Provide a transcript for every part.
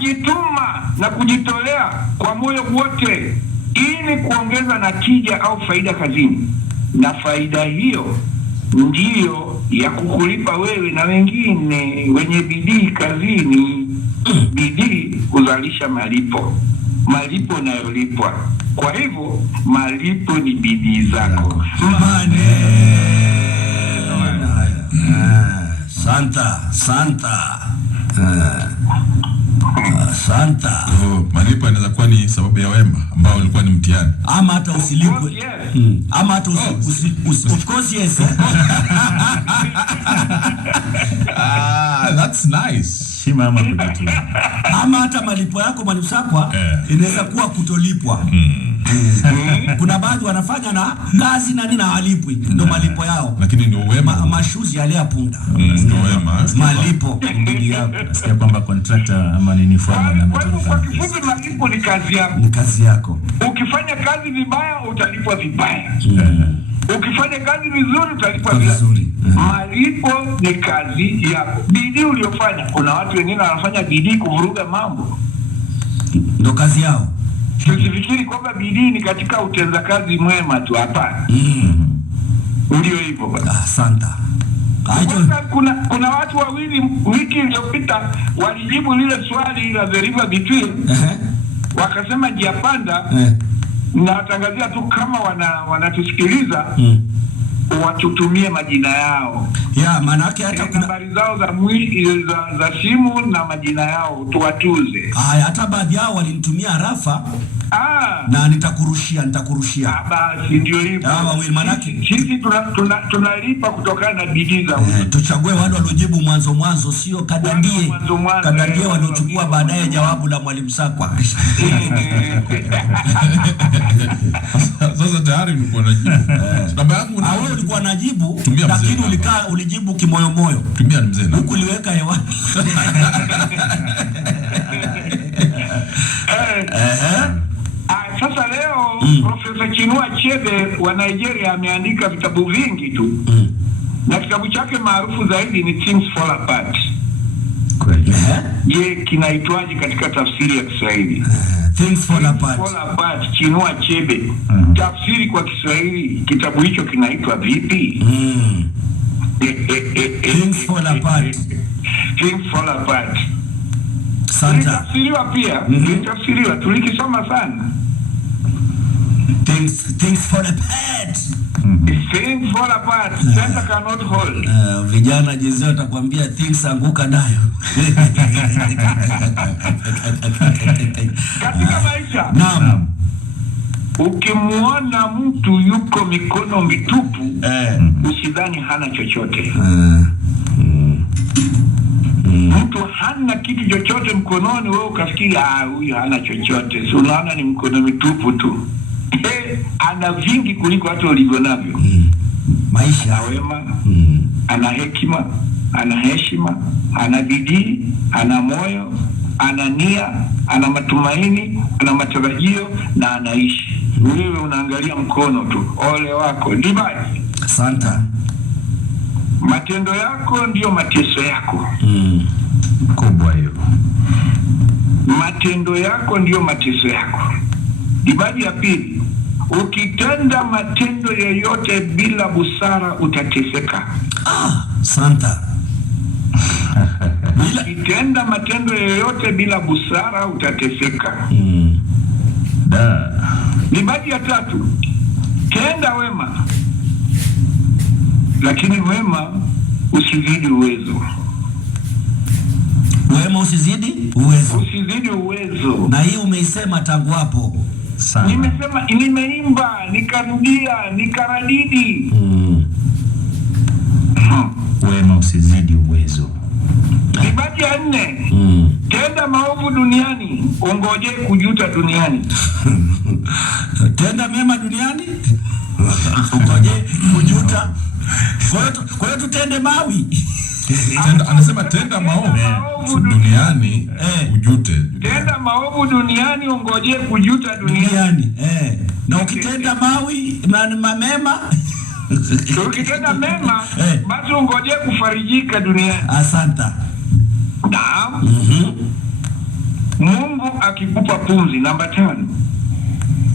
kujituma na kujitolea kwa moyo wote ili kuongeza natija au faida kazini, na faida hiyo ndiyo ya kukulipa wewe na wengine wenye bidii kazini. Bidii huzalisha malipo unayolipwa. Kwa hivyo malipo ni bidii zako. Santa. Malipo yanaweza kuwa ni sababu ya wema ambao ulikuwa ni mtihani, ama hata usilipwe. Ama hata of course yes. That's nice. Shimama kujituma. Ama hata malipo yako manusakwa inaweza kuwa kutolipwa. Kuna baadhi wanafanya na kazi na nini hawalipwi, ndio malipo yao. Lakini ndio wema. Mashuzi yale apunda. Ndio wema. Malipo Ndio yako. Nasikia kwamba contractor ama nini forma na mtoto. Kwa kifupi, malipo ni kazi yako. Ni kazi yako. Ukifanya kazi vibaya utalipwa vibaya. Ukifanya kazi vizuri utalipwa vizuri. Malipo ni kazi yako. Bidii uliyofanya. Kuna watu wengine wanafanya bidii kuvuruga mambo. Ndio kazi yao. Usifikiri kwamba bidii ni katika utenda kazi mwema tu, hapana. Ndio hivyo bwana. Asante. Kuna watu wawili wiki iliyopita walijibu lile swali la the river between. Wakasema njia panda. Na watangazia tu kama wanatusikiliza watutumie majina yao. Maana yake hata kuna nambari zao za simu na majina yao tuwatuze. Hata baadhi yao walinitumia arafa. Na nitakurushia. Basi ndio hivyo. Maana yake sisi tunalipa kutokana na bidii za watu. Tuchague wale waliojibu mwanzo, sio kadandie waliochukua baadaye jawabu la mwalimu Sakwa. Sasa tayari ulikuwa unajibu. Namba yangu wewe ulikuwa unajibu, lakini ulijibu kimoyomoyo. Tumia mzee na huku liweka hewani. Sasa leo Profesa Chinua Achebe wa Nigeria ameandika vitabu vingi tu. Na kitabu chake maarufu zaidi ni Things Fall Apart. Kweli. Je, kinaitwaje katika tafsiri ya Kiswahili? Things Fall Apart. Chinua Achebe. Tafsiri kwa Kiswahili kitabu hicho kinaitwa vipi? Things Fall Apart. Things Fall Apart. Santa. Tafsiriwa pia. Tafsiriwa tulikisoma sana. Things fall apart. Things fall apart. Santa cannot hold. Vijana jinsi watakwambia things anguka nayo. Katika maisha. Naam. Ukimwona mtu yuko mikono mitupu, usidhani hana chochote. Mtu hana kitu chochote mkononi, wewe ukafikiri huyu hana chochote. Si unaona ni mkono mitupu tu. Ana vingi kuliko hata ulivyo navyo. Maisha wema, ana hekima, ana heshima, ana bidii, ana moyo, ana nia, ana matumaini, ana matarajio na anaishi. Wewe unaangalia mkono tu. Ole wako. Dibaji. Asante. Matendo yako ndiyo mateso yako. Kubwa hiyo. Matendo yako ndiyo mateso yako. Dibaji ya pili. Ukitenda matendo yoyote bila busara utateseka. Santa. Ukitenda matendo yoyote bila busara utateseka. Dibaji ya tatu. Tenda wema, lakini wema usizidi uwezo. Wema usizidi uwezo. Usizidi uwezo. Na hii umeisema tangu hapo. Sana. Nimesema, nimeimba, nikarudia, nikaradidi. Wema usizidi uwezo. Dibaji ya nne. Tenda maovu duniani, ungoje kujuta duniani. Tenda mema duniani, ungoje kujuta. Kwa hiyo tutende mawi. Anasema tenda maovu duniani, ujute. Tenda maovu duniani, ungoje kujuta duniani. Na ukitenda mawi mema, ukitenda mema, basi ungoje kufarijika duniani. Asante. Naam. akikupa pumzi, namba 5,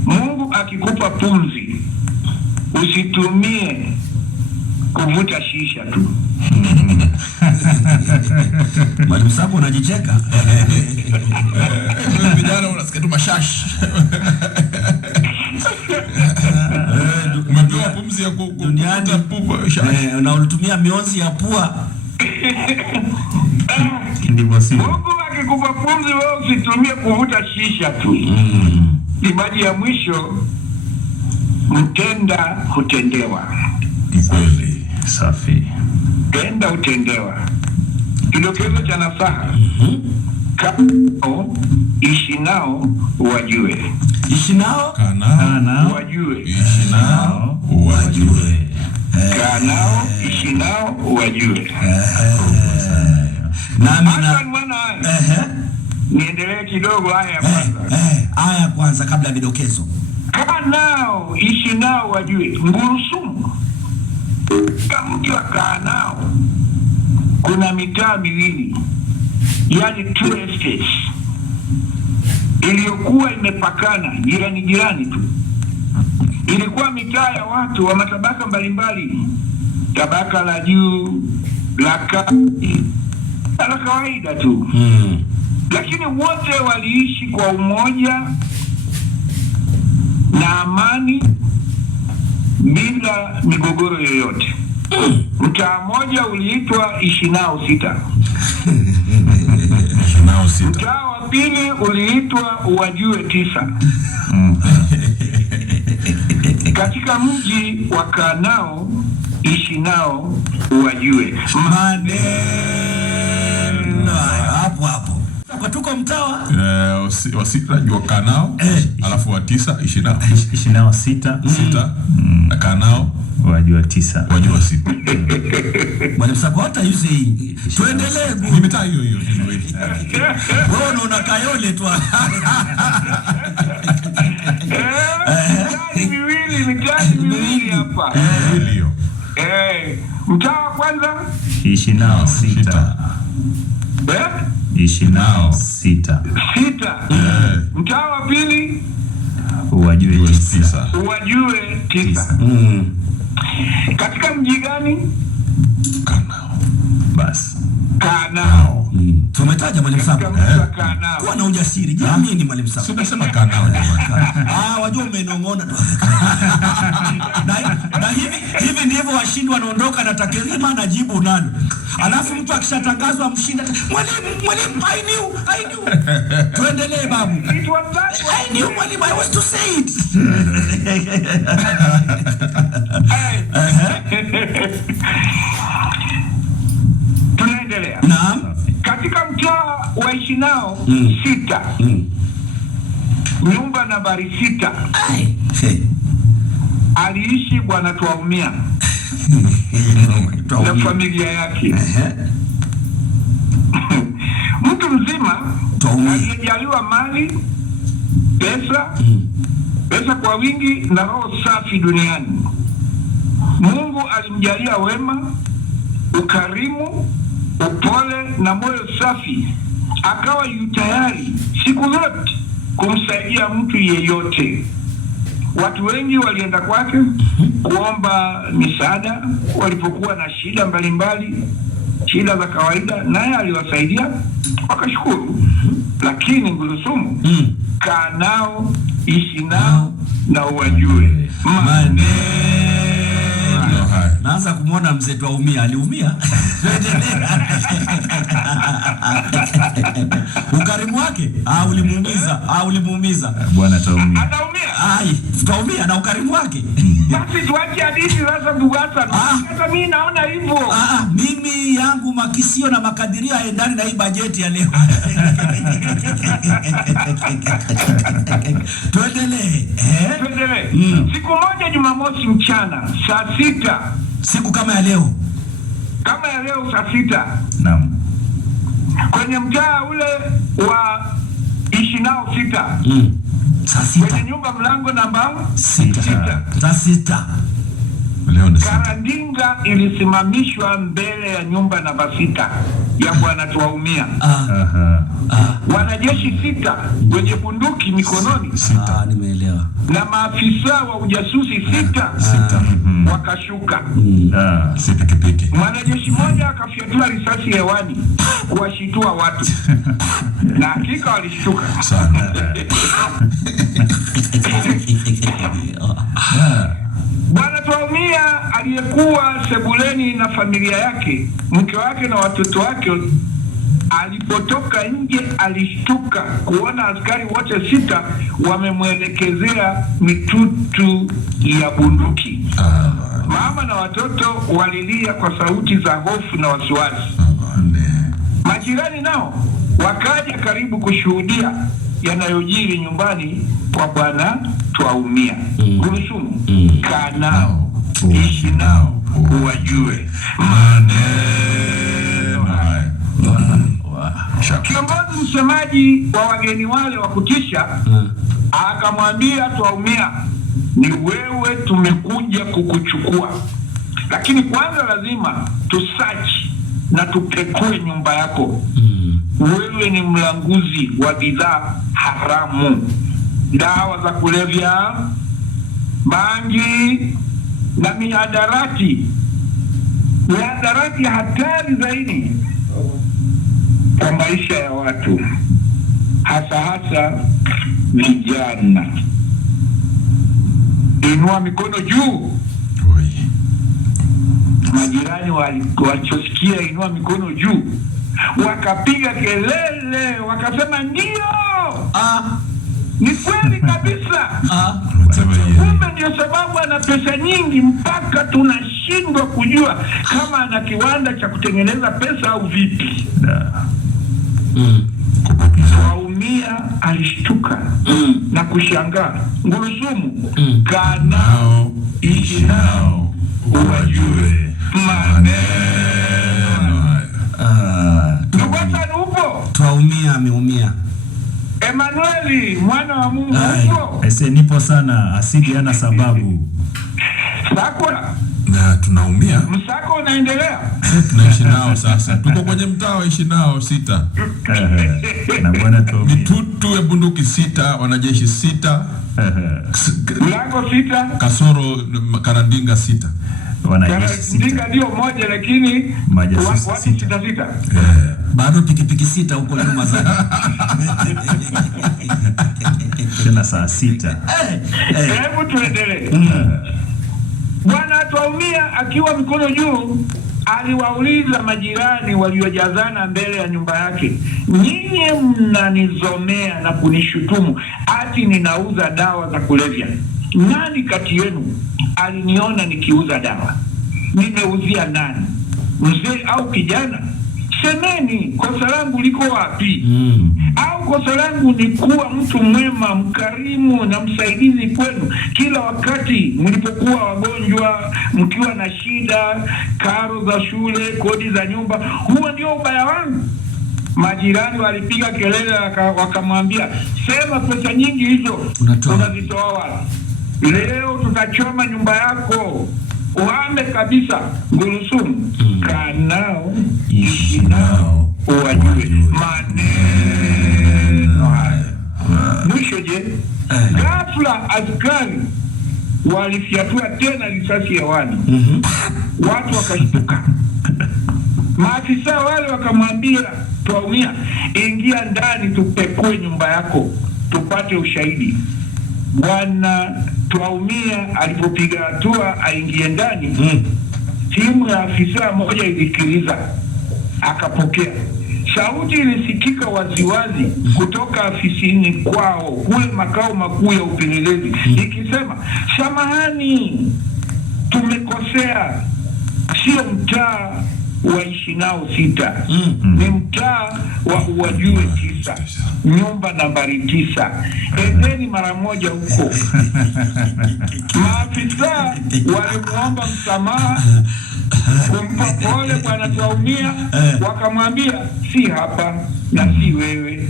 Mungu akikupa pumzi usitumie kuvuta shisha tu. Mwalimu Sako unajicheka. Vijana unasikia tu mashashi. Umepewa pumzi ya kuvuta pupa shashi. Na ulitumia mionzi ya pua. Ndivyo sio. Mungu akikupa pumzi wewe usitumie kuvuta shisha tu. Imaji ya mwisho, mtenda hutendewa. Kweli. Safi. Tenda hutendewa. Kidokezo cha nasaha. Ishi nao wajue. Ishi nao wajue. Ishi nao wajue. Kaa nao, ishi nao wajue. Niendelee kidogo haya ya kwanza. Haya kwanza kabla ya vidokezo. Kaa nao, ishi nao wajue. Ngurusumu kama mtu akaa nao, kuna mitaa miwili, yani 2 estates iliyokuwa imepakana jirani tu. Ilikuwa mitaa ya watu wa matabaka mbalimbali, tabaka la juu, la kati, la kawaida tu. Lakini wote waliishi kwa umoja na amani bila migogoro yoyote. Mtaa mmoja uliitwa Ishi nao 6. Mtaa wa pili uliitwa Wajue 9. Katika mji wa Kaa nao, Ishi nao wajue. Maneno hapo. Kwa tuko mtaa wa 6 jua Kaa nao, alafu wa 9 Ishi nao. Ishi nao 6 na Kaa nao wajua 9. Wajua 6. Mwalimu Sako hata you say tuendelee ni mitaa hiyo. Wewe unaona Kayole tu. Miwili hapa. Mtaa wa kwanza Ishi nao 6. Ishi nao 6. Mtaa wa pili Wajue 9. Wajue 9. Katika mji gani? Kaa nao. Basi. Kaa nao. Tumetaja Mwalimu Sako. Kaa nao. Kuwa na ujasiri. Jamani Mwalimu Sako. Sema Kaa nao. Wajua umenong'ona. Na hivi ndivyo washindi wanaondoka na takrima na jibu nalo. Alafu mtu akishatangazwa mshindi, mwalimu I knew. Tuendelee babu. It was that I knew mwalimu, I was to say it. Tunaendelea. Naam. Katika mtaa wa Ishi nao 6. Nyumba nambari 6. Aliishi Bwana Twaumia na familia yake. Mtu mzima aliyejaliwa mali, pesa kwa wingi na roho safi duniani. Mungu alimjalia wema, ukarimu, upole na moyo safi. Akawa yu tayari siku zote kumsaidia mtu yeyote. Watu wengi walienda kwake kuomba misaada walipokuwa na shida mbalimbali, shida za kawaida, naye aliwasaidia wakashukuru. Lakini ngurusumu, kaa nao, ishi nao na uwajue. Naanza kumwona mzee Twaumia, aliumia. Ukarimu wake ulimuumiza. Bwana Twaumia. Twaumia na ukarimu wake. Basi tuache hadithi sasa ndugu Hassan. Hata mimi naona hivyo. Mimi yangu makisio na makadirio yaendani na hii bajeti ya leo. Tuendelee. Siku moja Jumamosi mchana saa 6. Siku kama ya leo saa 6. Naam. Kwenye mtaa ule wa Ishi nao 6. Saa 6. Kwenye nyumba mlango namba 6. Saa 6. Leo ni karandinga ilisimamishwa mbele ya nyumba namba 6. ya Bwana Twaumia. Wanajeshi 6 wenye bunduki mikononi, nimeelewa, na maafisa wa ujasusi 6 wakashuka. Si pikipiki. Mwanajeshi mmoja akafyatua risasi hewani kuwashitua watu, na hakika walishtuka Sana. Bwana Twaumia aliyekuwa sebuleni na familia yake, mke wake na watoto wake, alipotoka nje alishtuka kuona askari wote 6 wamemwelekezea mitutu ya bunduki. Mama na watoto walilia kwa sauti za hofu na wasiwasi. Majirani nao wakaja karibu kushuhudia yanayojiri nyumbani kwa Bwana Twaumia. Gurusumu, kaa nao, ishi nao, uwajue maneno haya. Kiongozi msemaji wa wageni wale wa kutisha akamwambia Twaumia, ni wewe tumekuja kukuchukua, lakini kwanza lazima tusachi na tupekue nyumba yako. Wewe ni mlanguzi wa bidhaa haramu, dawa za kulevya, bangi na mihadarati hatari zaidi kwa maisha ya watu, hasa vijana. Inua mikono juu. Majirani walichosikia inua mikono juu, wakapiga kelele, wakasema ndio, ni kweli kabisa. Kumbe ndio sababu ana pesa nyingi mpaka tunashindwa kujua kama ana kiwanda cha kutengeneza pesa au vipi. Twaumia alishtuka na kushangaa. Gurusumu, kaa nao, ishi nao, uwajue maneno haya. Upo? Twaumia ameumia. Emanueli, mwana wa Mungu, upo? Nipo sana, asidi hana sababu. Sakwa, na tunaumia. Msako unaendelea. Tunaishi nao sasa. Tuko kwenye mtaa wa ishi nao 6. Na Bwana Twaumia. Mitutu ya bunduki 6, wanajeshi 6. Mlango 6. Kasoro karandinga 6. Wanajeshi Ndinga ndio moja, lakini majasusi watu 6. Bado pikipiki 6 huko nyuma sana. Tena saa 6. Hebu tuendelee. Bwana Twaumia akiwa mikono juu aliwauliza majirani waliojazana mbele ya nyumba yake, nyinyi mnanizomea na kunishutumu ati ninauza dawa za kulevya. Nani kati yenu aliniona nikiuza dawa? Nimeuzia nani, mzee au kijana? Semeni, kosa langu liko wapi? Au kosa langu ni kuwa mtu mwema, mkarimu na msaidizi kwenu kila wakati mlipokuwa wagonjwa, mkiwa na shida, karo za shule, kodi za nyumba? Huo ndio ubaya wangu? Majirani walipiga kelele, wakamwambia, sema pesa nyingi hizo unazitoa wapi? Leo tutachoma nyumba yako, uhame kabisa. Gurusumu, kaa nao, ishi nao, uwajue maneno haya. Mwisho je, ghafla askari walifyatua tena risasi hewani. Watu wakashtuka. Maafisa wale wakamwambia Twaumia, ingia ndani tupekue nyumba yako tupate ushahidi. Bwana Twaumia alipopiga hatua aingie ndani, timu ya afisa moja ilisikiliza, akapokea. Sauti ilisikika waziwazi kutoka afisini kwao kule makao makuu ya upelelezi, ikisema, samahani, tumekosea, sio mtaa wa ishi nao 6, ni mtaa wa uwajue 9, nyumba nambari 9. Endeni mara moja huko. Maafisa walimuomba msamaha, kumpa pole Bwana Twaumia, wakamwambia, si hapa na si wewe,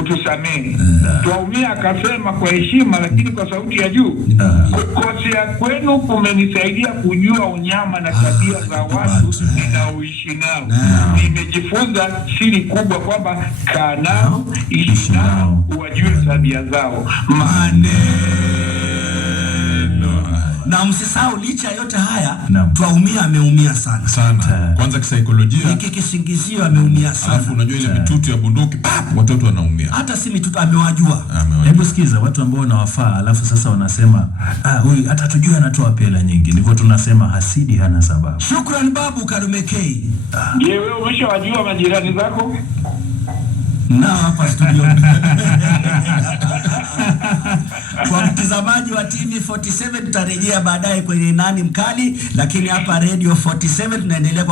utusamehe. Twaumia akasema kwa heshima lakini kwa sauti ya juu, kukosea kwenu kumenisaidia kujua unyama na tabia za watu ninaoishi uishi nao. Nimejifunza siri kubwa kwamba kaa nao, ishi nao, wajue tabia zao. Na msisahau licha yote haya Twaumia ameumia sana. Kwanza kisaikolojia. Hiki kisingizio ameumia sana. Alafu unajua ile mitutu ya bunduki watoto wanaumia. Hata si mitutu amewajua. Hebu sikiza watu ambao wanawafaa alafu sasa wanasema huyu hata tujue anatoa pela nyingi. Ndivyo tunasema hasidi hana sababu. Shukrani Babu Karume K. Je, wewe umeshawajua majirani zako? Na hapa studio. Kwa mtazamaji wa TV47 tutarejea baadaye kwenye Nani Mkali, lakini hapa Radio 47 tunaendelea